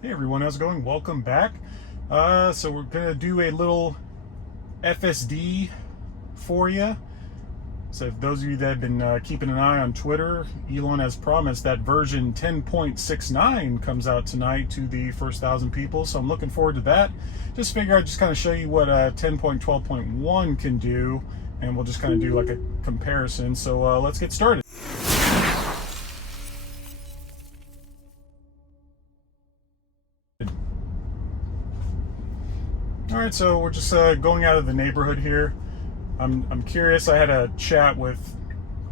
Hey everyone, how's it going? Welcome back. So we're gonna do a little FSD for you. So if those of you that have been keeping an eye on Twitter, Elon has promised that version 10.69 comes out tonight to the first 1,000 people. So I'm looking forward to that. Just figure I'd just kind of show you what 10.12.1 can do, and we'll just kind of do like a comparison. So let's get started. All right, so we're just going out of the neighborhood here. I'm curious. I had a chat with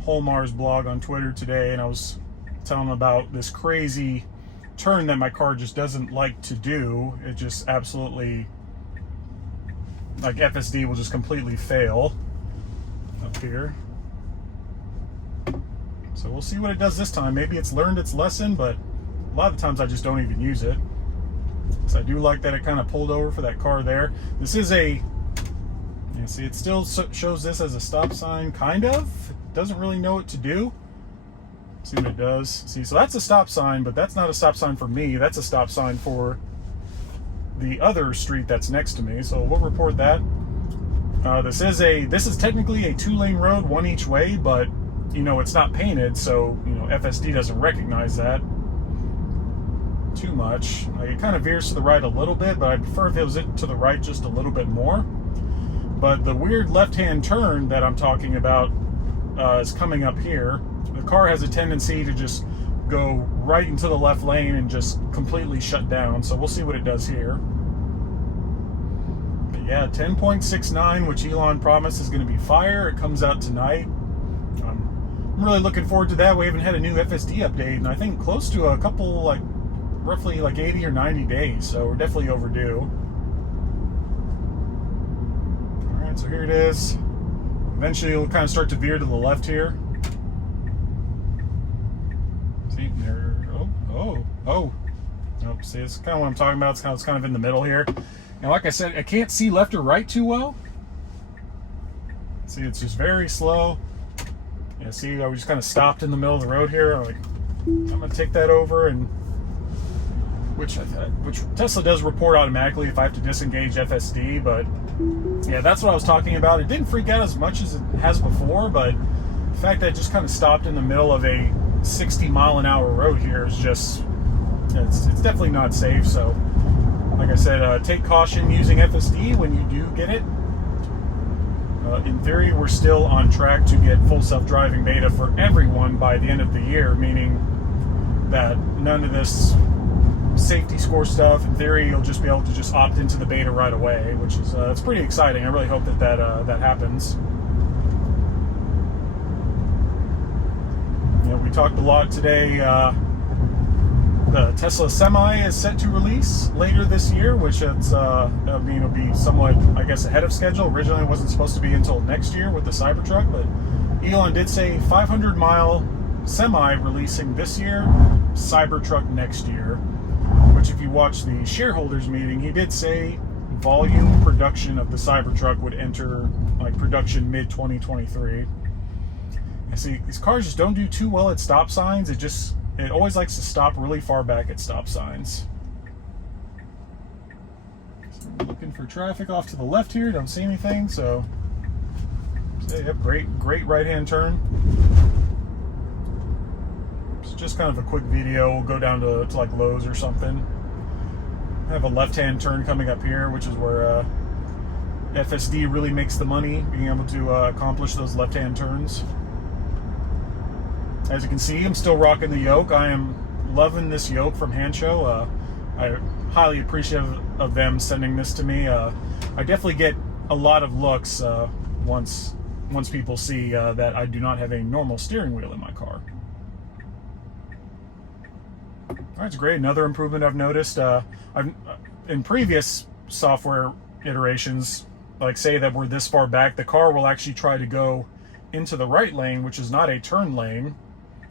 Holmar's blog on Twitter today, and I was telling him about this crazy turn that my car just doesn't like to do. It just absolutely, like FSD will just completely fail up here. So we'll see what it does this time. Maybe it's learned its lesson, but a lot of the times I just don't even use it. So I do like that it kind of pulled over for that car there. This is you see, it still shows this as a stop sign, kind of. It doesn't really know what to do. Let's see what it does. See, so that's a stop sign, but that's not a stop sign for me. That's a stop sign for the other street that's next to me. So we'll report that. This is technically a 2-lane road, one each way, but it's not painted, so FSD doesn't recognize that too much. Like, it kind of veers to the right a little bit, but I'd prefer if it was to the right just a little bit more. But the weird left-hand turn that I'm talking about is coming up here. The car has a tendency to just go right into the left lane and just completely shut down. So we'll see what it does here. But yeah, 10.69, which Elon promised is going to be fire. It comes out tonight. I'm really looking forward to that. We haven't had a new FSD update, and I think close to a couple, roughly 80 or 90 days, so we're definitely overdue. All right, so here it is. Eventually it'll kind of start to veer to the left here. See, there, oh. Nope, see, it's kind of what I'm talking about. It's kind of in the middle here. And like I said, I can't see left or right too well. See, it's just very slow. Yeah, see, I just kind of stopped in the middle of the road here. I'm gonna take that over, and which Tesla does report automatically if I have to disengage FSD, but yeah, that's what I was talking about. It didn't freak out as much as it has before, but the fact that it just kind of stopped in the middle of a 60-mile-an-hour road here is just, it's definitely not safe. So like I said, take caution using FSD when you do get it. In theory, we're still on track to get full self-driving beta for everyone by the end of the year, meaning that none of this safety score stuff, in theory, you'll just be able to just opt into the beta right away, which is it's pretty exciting. I really hope that happens. We talked a lot today. The Tesla Semi is set to release later this year, which it'll be somewhat, I guess, ahead of schedule. Originally, it wasn't supposed to be until next year with the Cybertruck, but Elon did say 500-mile Semi releasing this year, Cybertruck next year. Which, if you watch the shareholders meeting, he did say volume production of the Cybertruck would enter production mid-2023. I see these cars just don't do too well at stop signs. It always likes to stop really far back at stop signs. So we're looking for traffic off to the left here. Don't see anything. So yep, great right-hand turn. Just kind of a quick video. We'll go down to Lowe's or something. I have a left-hand turn coming up here, which is where FSD really makes the money, being able to accomplish those left-hand turns. As you can see, I'm still rocking the yoke. I am loving this yoke from Hancho. I'm highly appreciative of them sending this to me. I definitely get a lot of looks once people see that I do not have a normal steering wheel in my car. All right, it's great. Another improvement I've noticed. In previous software iterations, say that we're this far back, the car will actually try to go into the right lane, which is not a turn lane.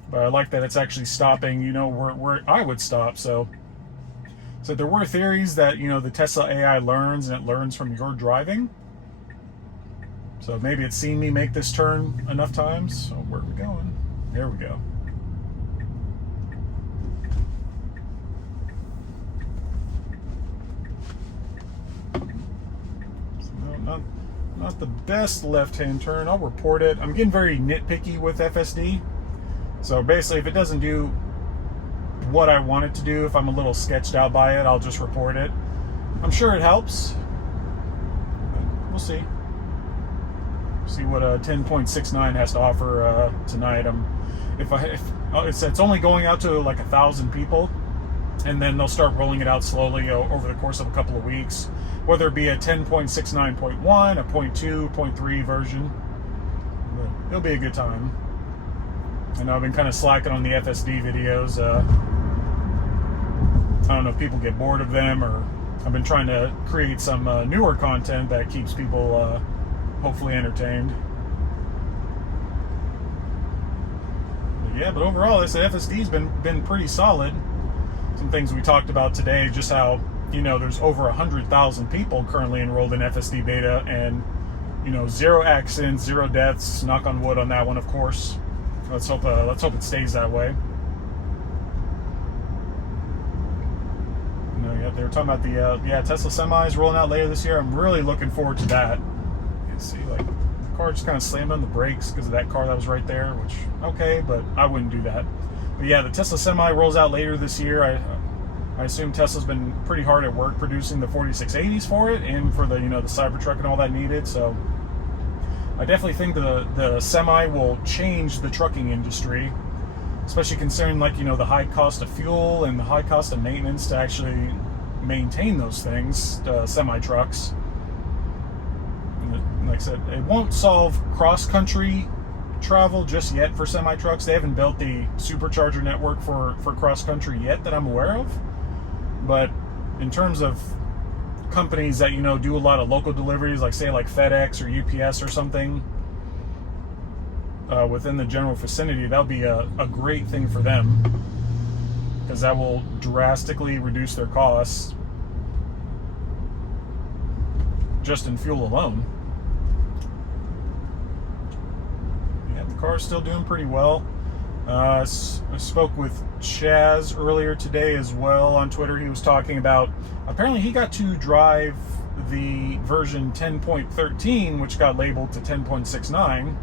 But I like that it's actually stopping, where I would stop. So there were theories that, the Tesla AI learns, and it learns from your driving. So maybe it's seen me make this turn enough times. So where are we going? There we go. not the best left-hand turn. I'll report it. I'm getting very nitpicky with FSD. So basically, if it doesn't do what I want it to do, if I'm a little sketched out by it, I'll just report it. I'm sure it helps. But we'll see. See what 10.69 has to offer tonight. It's only going out to like 1,000 people, and then they'll start rolling it out slowly over the course of a couple of weeks, whether it be a 10.69.1, a 0.2, 0.3 version. But it'll be a good time. I know I've been kind of slacking on the FSD videos. I don't know if people get bored of them, or I've been trying to create some newer content that keeps people hopefully entertained. But overall, this FSD's been pretty solid. Some things we talked about today, just how, there's over 100,000 people currently enrolled in FSD beta, and 0 accidents, 0 deaths. Knock on wood on that one, of course. Let's hope it stays that way. They were talking about the Tesla semis rolling out later this year. I'm really looking forward to that. You see, like, the car just kind of slammed on the brakes because of that car that was right there, which, okay, but I wouldn't do that. But yeah, the Tesla semi rolls out later this year. I assume Tesla's been pretty hard at work producing the 4680s for it, and for the the Cybertruck and all that needed. So I definitely think the semi will change the trucking industry, especially considering the high cost of fuel and the high cost of maintenance to actually maintain those things, semi trucks. Like I said, it won't solve cross-country travel just yet for semi trucks. They haven't built the supercharger network for cross-country yet that I'm aware of. But in terms of companies that do a lot of local deliveries, like say like FedEx or UPS or something, within the general vicinity, that'll be a great thing for them, because that will drastically reduce their costs just in fuel alone. The car is still doing pretty well. I spoke with Chaz earlier today as well on Twitter. He was talking about, apparently he got to drive the version 10.13, which got labeled to 10.69,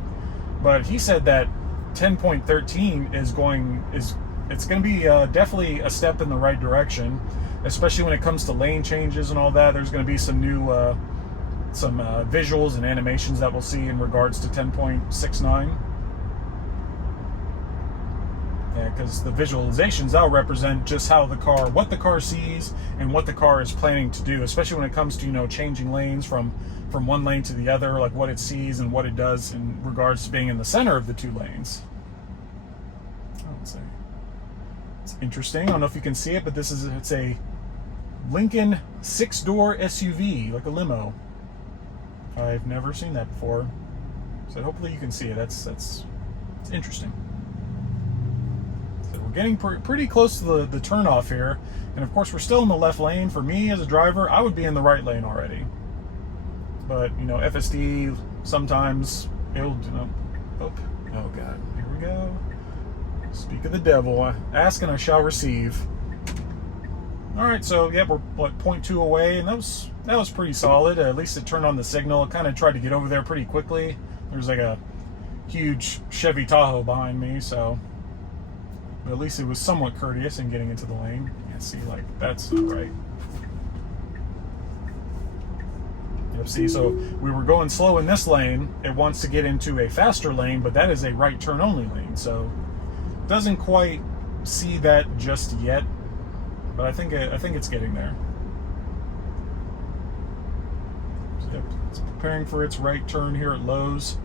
but he said that 10.13 is going to be definitely a step in the right direction, especially when it comes to lane changes and all that. There's going to be some new visuals and animations that we'll see in regards to 10.69. Yeah, because the visualizations, that'll represent just what the car sees and what the car is planning to do, especially when it comes to changing lanes from one lane to the other, like what it sees and what it does in regards to being in the center of the two lanes. It's interesting. I don't know if you can see it, but it's a Lincoln 6-door SUV, like a limo. I've never seen that before, so hopefully you can see it. It's interesting. So we're getting pretty close to the turnoff here, and of course we're still in the left lane. For me as a driver, I would be in the right lane already, but FSD sometimes it'll oh god, here we go. Speak of the devil, ask and I shall receive. All right, so yeah, we're 0.2 away, and that was pretty solid. At least it turned on the signal. It kind of tried to get over there pretty quickly. There's like a huge Chevy Tahoe behind me, so at least it was somewhat courteous in getting into the lane. You can see, like, that's not right. Yep, see, so we were going slow in this lane. It wants to get into a faster lane, but that is a right turn only lane, so doesn't quite see that just yet. But I think it's getting there. So, yep, it's preparing for its right turn here at Lowe's.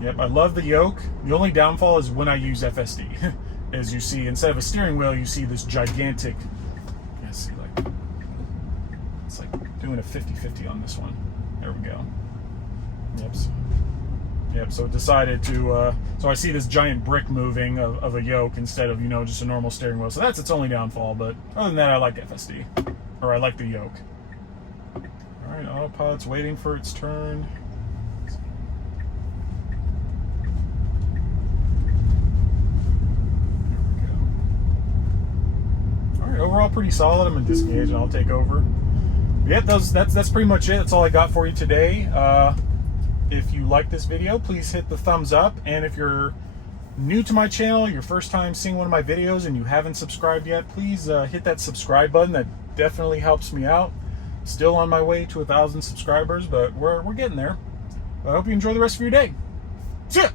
Yep, I love the yoke. The only downfall is when I use FSD. As you see, instead of a steering wheel, you see this gigantic, see, like, it's like doing a 50-50 on this one. There we go. Yep, so it decided to, so I see this giant brick moving of a yoke instead of, just a normal steering wheel. So that's its only downfall, but other than that, I like FSD. Or I like the yoke. All right, autopilot's waiting for its turn. There we go. All right, overall pretty solid. I'm going to disengage and I'll take over. Yeah, that's pretty much it. That's all I got for you today. If you like this video, please hit the thumbs up. And if you're new to my channel, your first time seeing one of my videos and you haven't subscribed yet, please hit that subscribe button. That definitely helps me out. Still on my way to 1,000 subscribers, but we're getting there. I hope you enjoy the rest of your day. See ya!